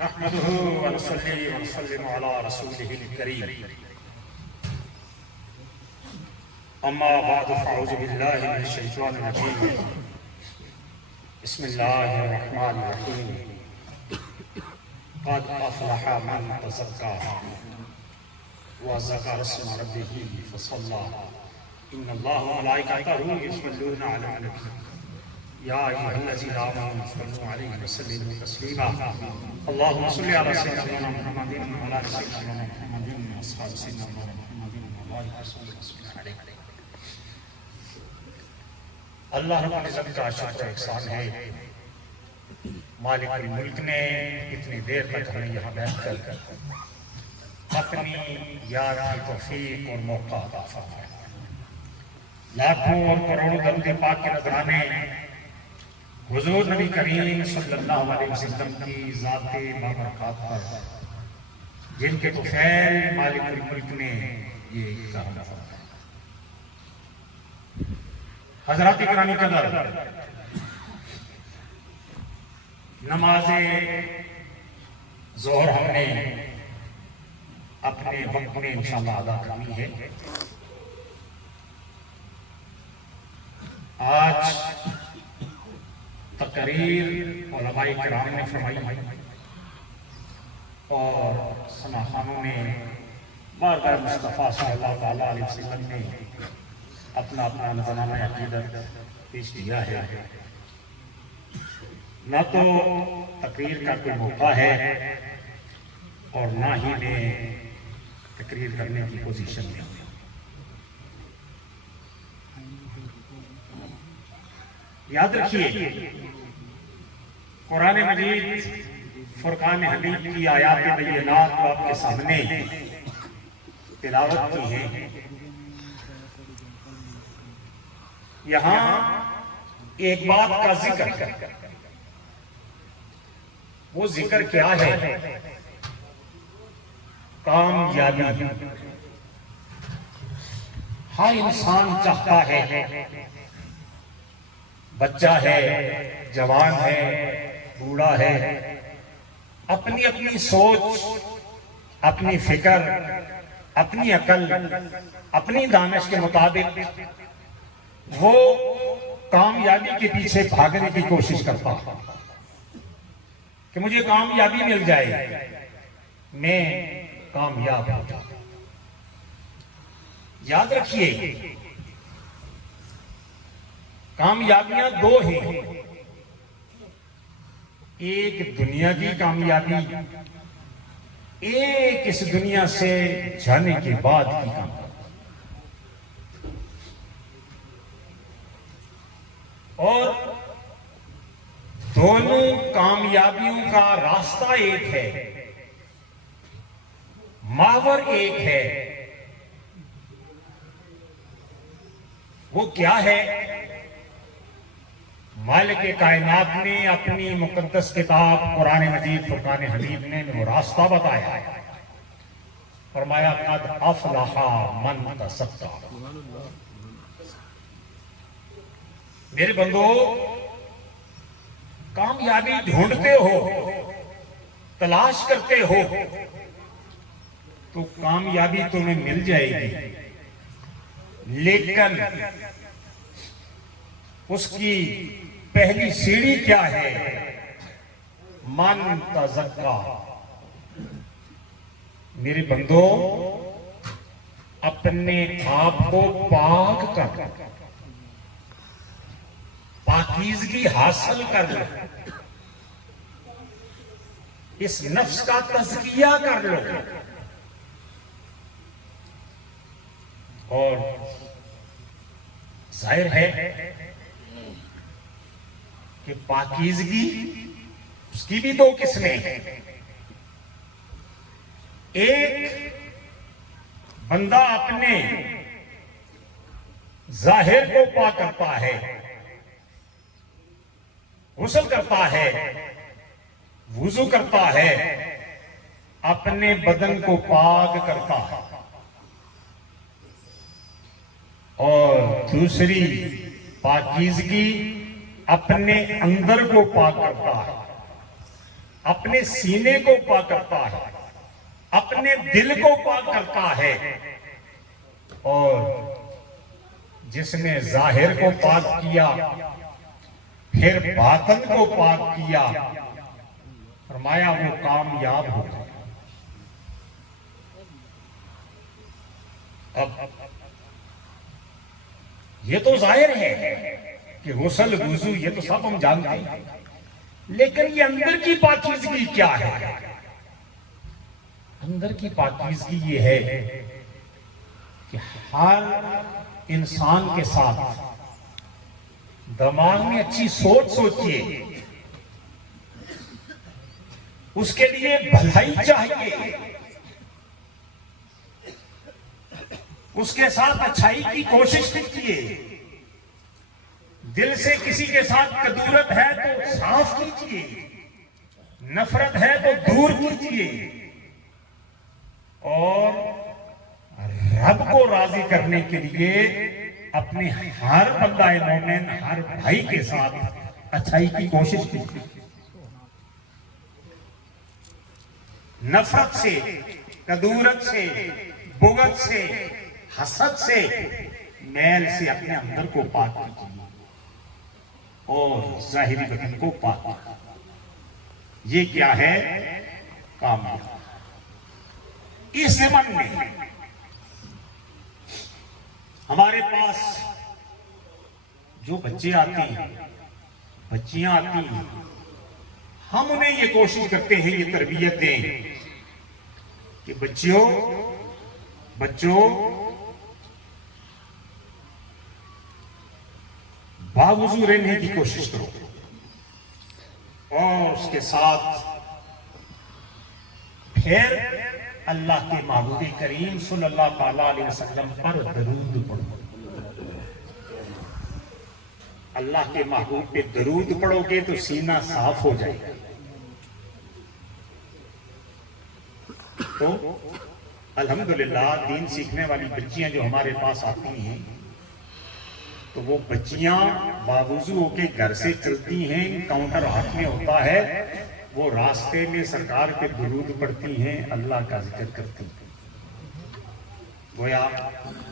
نحمده ونصلي ونسلم على رسوله الكريم اما بعد فاعوذ بالله من الشيطان الرجيم بسم الله الرحمن الرحيم قد افلح من تزكى وذكر اسم ربه فصلى ان الله وملائكته يصلون على النبي يا أيها الذين آمنوا صلوا عليه وسلموا تسليما اللهم صل على سيدنا محمد وعلى آل سيدنا محمد وأصحاب سيدنا محمد وبارك وسلم عليه. اللہ رب العزت کا شکر احسان ہے، مالک الملک نے اتنی دیر تک ہمیں یہاں بیٹھ کر اپنی یاد کی توفیق اور موقع عطا فرمایا. لاکھوں اور کروڑوں درود پاک کے نذرانے حضور نبی کریم صلی اللہ علیہ وسلم کی ذات بابرکات پر، جن کے طفیل مالک الملک نے یہ کرم فرمایا. حضرات گرامی قدر، نماز ظہر ہم نے اپنے وقت میں انشاءاللہ ادا کرنی ہے. آج تقریر علماء کرام نے فرمائی اور سماخانوں نے بارگاہ مصطفیٰ صلی اللہ تعالیٰ علیہ وسلم نے اپنا نذرانہ عقیدت پیش کیا ہے. نہ تو تقریر کا کوئی موقع ہے اور نہ ہی میں تقریر کرنے کی پوزیشن میں ہوں. یاد رکھیے، قرآن مجید فرقان حمید کی آیات بینات کو آپ کے سامنے تلاوت کی ہے. یہاں ایک بات کا ذکر ہے. وہ ذکر کیا ہے؟ کامیابی. ہر انسان چاہتا ہے، بچہ ہے، جوان ہے، بوڑھا ہے، اپنی اپنی سوچ، اپنی فکر، اپنی عقل، اپنی دانش کے مطابق وہ کامیابی کے پیچھے بھاگنے کی کوشش کرتا ہے کہ مجھے کامیابی مل جائے، میں کامیاب ہو جاؤں. یاد رکھیے، کامیابیاں دو ہیں. ایک دنیا کی کامیابی، ایک اس دنیا سے جانے کے بعد کی کامیابی. اور دونوں کامیابیوں کا راستہ ایک ہے، محور ایک ہے. وہ کیا ہے؟ مالک کائنات نے اپنی مقدس کتاب قرآن مجید فرقان حمید نے وہ راستہ بتایا. فرمایا قد افلح من تزکیٰ. میرے بندو، کامیابی ڈھونڈتے ہو، تلاش کرتے ہو تو کامیابی تمہیں مل جائے گی، لیکن اس کی پہلی سیڑھی کیا ہے؟ من تزکیٰ. میرے بندو، اپنے آپ کو پاک کر، پاکیزگی حاصل کر لو، اس نفس کا تزکیہ کر لو. اور ظاہر ہے کہ پاکیزگی اس کی بھی دو قسمیں ہیں. ایک بندہ اپنے ظاہر کو پاک کرتا ہے، غسل کرتا ہے، وضو کرتا ہے، اپنے بدن کو پاک کرتا ہے. اور دوسری پاکیزگی اپنے اندر کو پاک کرتا ہے. اپنے سینے کو پاک کرتا ہے، اپنے دل کو پاک کرتا ہے، اور جس نے ظاہر کو پاک کیا پھر باطن کو پاک کیا، فرمایا وہ کامیاب ہو گیا۔ اب یہ تو ظاہر ہے کہ غسل وضو یہ تو سب ہم جانتے ہیں، لیکن یہ اندر کی پاکیزگی کیا ہے؟ اندر کی پاکیزگی یہ ہے کہ ہر انسان کے ساتھ دماغ میں اچھی سوچ سوچیے، اس کے لیے بھلائی چاہیے، اس کے ساتھ اچھائی کی کوشش کیجیے، دل سے کسی کے ساتھ کدورت ہے تو صاف کیجیے، نفرت ہے تو دور کیجیے، اور رب کو راضی کرنے کے لیے اپنے ہر بندہ مومن، ہر بھائی کے ساتھ اچھائی کی کوشش کیجیے۔ نفرت سے، کدورت سے، بغض سے، حسد سے، میل سے اپنے اندر کو پاک کیجیے اور ظاہری بدن کو پاک کیجیے۔ یہ کیا ہے؟ کامیاب۔ اس زمن میں ہمارے پاس جو بچے آتے ہیں، بچیاں آتی ہیں، ہم انہیں یہ کوشش کرتے ہیں، یہ تربیت دیں کہ بچوں باوضو رہنے کی کوشش کرو، اور اس کے ساتھ پھر اللہ کے محبوب کریم صلی اللہ تعالی علیہ وسلم پر درود پڑھو۔ اللہ کے محبوب پہ درود پڑھو گے تو سینہ صاف ہو جائے گا۔ تو الحمدللہ دین سیکھنے والی بچیاں جو ہمارے پاس آتی ہیں، تو وہ بچیاں باوضو ہو کے گھر سے چلتی ہیں، کاؤنٹر ہاتھ میں ہوتا ہے، وہ راستے میں سرکار پہ درود پڑھتی ہیں، اللہ کا ذکر کرتی ہیں، گویا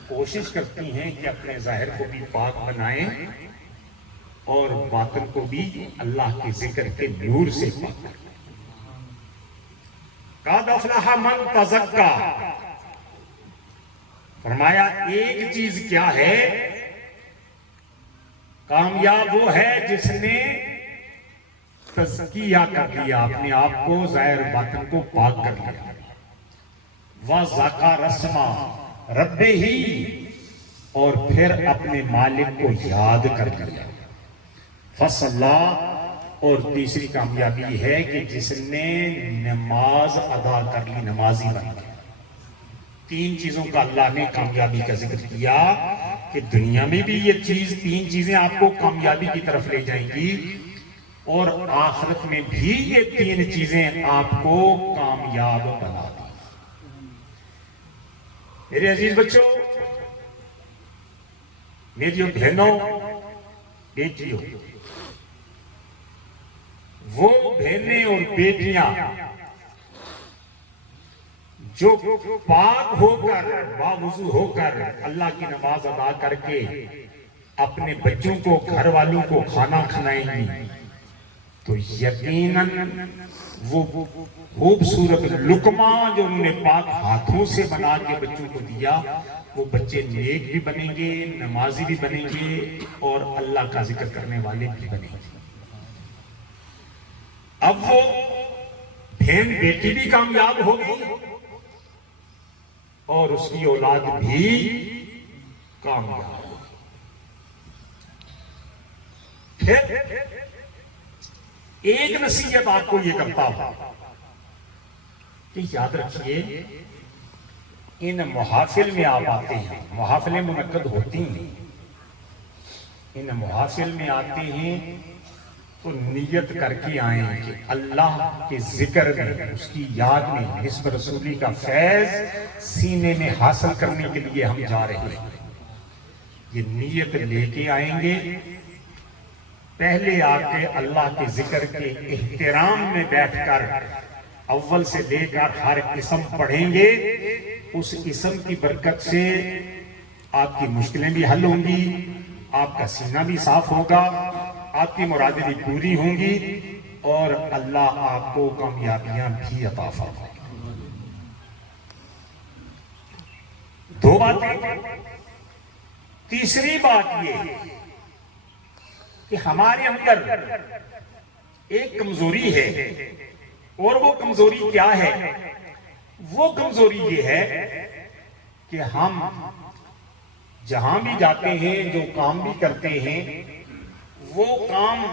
کوشش کرتی ہیں کہ اپنے ظاہر کو بھی پاک بنائیں اور باطن کو بھی اللہ کے ذکر کے نور سے پاک کریں۔ قد افلح من تزکا، فرمایا ایک چیز کیا ہے؟ کامیاب وہ ہے جس نے تزکیہ کر لیا، اپنے آپ کو ظاہر باطن کو پاک کر لیا۔ وَذَكَرَ اسْمَ رَبِّهِ، اور پھر اپنے مالک کو یاد کر لیا۔ فَصَلَّى، اور تیسری کامیابی ہے کہ جس نے نماز ادا کر لی، نمازی بن گیا۔ تین چیزوں کا اللہ نے کامیابی کا ذکر کیا کہ دنیا میں بھی یہ تین چیزیں آپ کو کامیابی کی طرف لے جائیں گی، اور آخرت میں بھی یہ تین چیزیں آپ کو کامیاب بنا دیں۔ میرے عزیز بچوں، میری بہنوں، بیٹیوں، وہ بہنیں اور بیٹیاں جو پاک ہو کر، باوضو ہو کر، اللہ کی نماز ادا کر کے اپنے بچوں کو، گھر والوں کو کھانا کھلائیں گی، تو یقیناً وہ خوبصورت لقمہ جو انہوں نے پاک ہاتھوں سے بنا کے بچوں کو دیا، وہ بچے نیک بھی بنیں گے، نمازی بھی بنیں گے، اور اللہ کا ذکر کرنے والے بھی بنیں گے۔ اب وہ بہن بیٹی بھی کامیاب ہوگی اور اس کی اولاد بھی کامیاب ہوگی۔ پھر ایک نصیحت آپ کو یہ کرتا ہوں کہ یاد رکھیے، ان محافل میں آپ آتے ہیں، محافلیں منعقد ہوتی ہیں، ان محافل میں آتے ہیں تو نیت کر کے آئیں کہ اللہ کے ذکر میں، اس کی یاد میں، حسب رسولی کا فیض سینے میں حاصل کرنے کے لیے ہم جا رہے ہیں۔ یہ نیت لے کے آئیں گے پہلے آ کے اللہ کے ذکر کے احترام میں بیٹھ کر اول سے لے کر ہر قسم پڑھیں گے، اس قسم کی برکت سے آپ کی مشکلیں بھی حل ہوں گی، آپ کا سینہ بھی صاف ہوگا، آپ کی مرادیں بھی پوری ہوں گی، اور اللہ آپ کو کامیابیاں بھی عطا فرمائے گا۔ دو باتیں۔ تیسری بات یہ کہ ہمارے اندر ایک کمزوری ہے، اور وہ کمزوری کیا ہے؟ وہ کمزوری یہ ہے کہ ہم جہاں بھی جاتے ہیں، جو کام بھی کرتے ہیں، وہ کام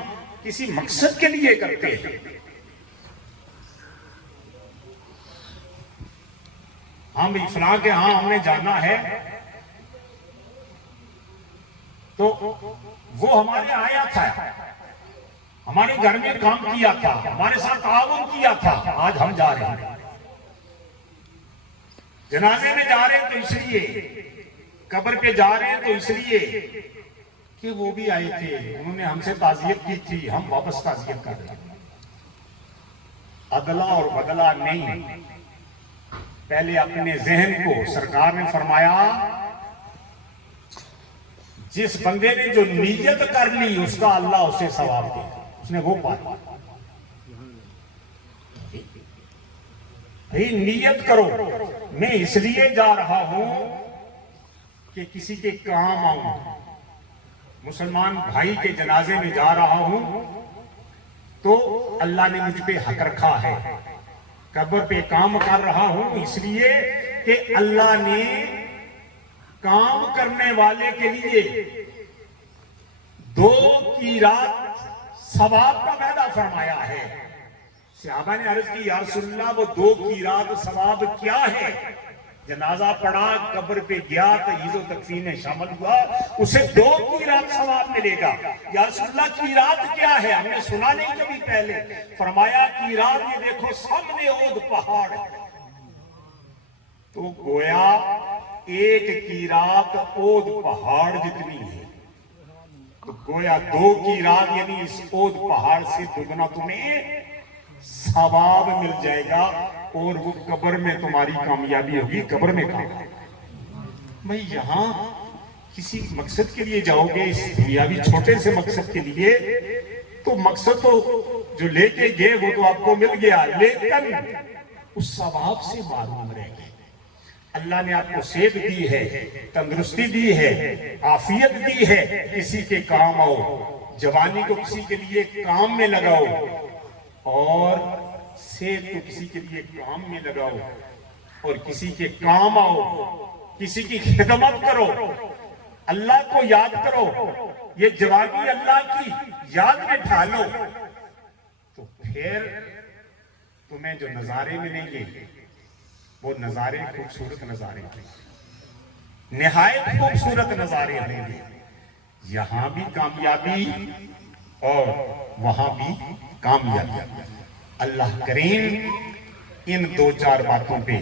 کسی مقصد کے لیے کرتے ہیں۔ ہم فلاں کے ہاں ہم نے جانا ہے تو وہ ہمارے آیا تھا، ہمارے گھر میں کام کیا تھا، ہمارے ساتھ تعاون کیا تھا، آج ہم جا رہے ہیں۔ جنازے میں جا رہے ہیں تو اس لیے، قبر پہ جا رہے ہیں تو اس لیے کہ وہ بھی آئے تھے، انہوں نے ہم سے تعزیت کی تھی، ہم واپس تعزیت کر رہے ہیں۔ عدلہ اور بدلہ نہیں، پہلے اپنے ذہن کو، سرکار نے فرمایا جس بندے نے جو نیت کر لی اس کا اللہ اسے ثواب دے، اس نے وہ پایا۔ نیت کرو، میں اس لیے جا رہا ہوں کہ کسی کے کام آؤں، مسلمان بھائی کے جنازے میں جا رہا ہوں تو اللہ نے مجھ پہ حق رکھا ہے، قبر پہ کام کر رہا ہوں اس لیے کہ اللہ نے کام کرنے والے کے لیے 2 قیراط ثواب کا وعدہ فرمایا ہے۔ صحابہ نے عرض کی یا رسول اللہ وہ 2 قیراط ثواب کیا ہے؟ جنازہ پڑا، قبر پہ گیا، تجہیز و تکفین میں شامل ہوا، اسے 2 قیراط ثواب ملے گا۔ یا رسول اللہ قیراط کیا ہے؟ ہم نے سنا نہیں کبھی پہلے۔ فرمایا قیراط یہ دیکھو سامنے اود پہاڑ ہے، تو گویا 1 قیراط اود پہاڑ جتنی ہے، تو گویا 2 قیراط یعنی اس اود پہاڑ سے دگنا تمہیں ثواب مل جائے گا، اور وہ قبر میں تمہاری کامیابی ہوگی، قبر میں کامیابی۔ بھئی یہاں کسی مقصد کے لیے جاؤ گے، اس دنیاوی چھوٹے سے مقصد کے لیے، تو مقصد تو جو لے کے گئے وہ تو آپ کو مل گیا، لیکن اس ثواب سے معروم رہ گئے۔ اللہ نے آپ کو صحت دی ہے، تندرستی دی ہے، عافیت دی ہے، کسی کے کام آؤ، جوانی کو کسی کے لیے کام میں لگاؤ، اور صحت کو کسی کے لیے کام میں لگاؤ، اور کسی کے کام آؤ، کسی کی خدمت کرو، اللہ کو یاد کرو، یہ جوانی اللہ کی یاد میں ڈھالو، تو پھر تمہیں جو نظارے ملیں گے وہ نظارے خوبصورت نظارے ہیں، نہایت خوبصورت نظارے ہوں گے، یہاں بھی کامیابی اور وہاں بھی کامیابی۔ اللہ کریم ان 2-4 باتوں پہ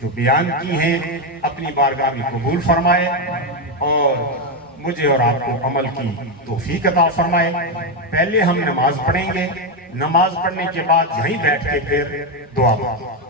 جو بیان کی ہیں اپنی بارگاہ میں قبول فرمائے، اور مجھے اور آپ کو عمل کی توفیق عطا فرمائے۔ پہلے ہم نماز پڑھیں گے، نماز پڑھنے کے بعد یہیں بیٹھ کے پھر دعا مانگیں۔